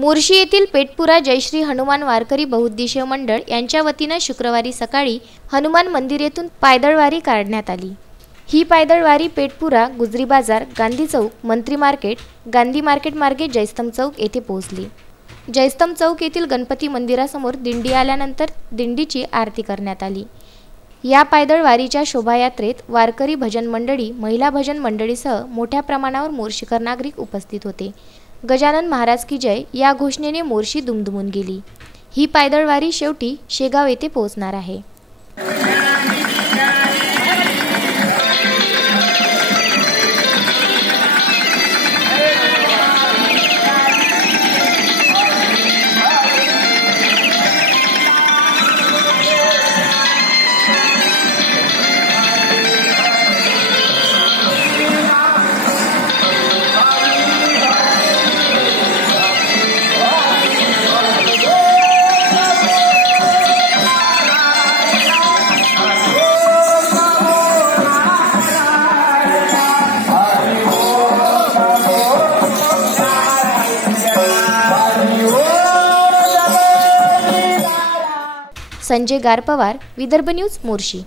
मोर्शी येथील पेटपुरा जयश्री हनुमान वारकरी बहुउद्देशीय मंडळ यांच्या वतीने शुक्रवारी सकाळी हनुमान मंदिर येथून पायदळवारी काढण्यात आली। ही पायदळवारी पेटपुरा, गुजरी बाजार, गांधी चौक, मंत्री मार्केट, गांधी मार्केट मार्गे जयस्तंभ चौक येथे पोहोचली। जयस्तंभ चौक येथील गणपती मंदिरासमोर दिंडी आल्यानंतर दिंडीची आरती करण्यात आली। या पायदळवारीच्या शोभायात्रेत वारकरी भजन मंडळी, महिला भजन मंडळीसह मोठ्या प्रमाणावर मोर्शीकर नागरिक उपस्थित होते। गजानन महाराज की जय या घोषणेने मोर्शी दुमदुमून गेली। ही पायदळवारी शेवटी शेगाव येथे पोहोचणार आहे। संजय गारपवार, विदर्भ न्यूज, मोर्शी।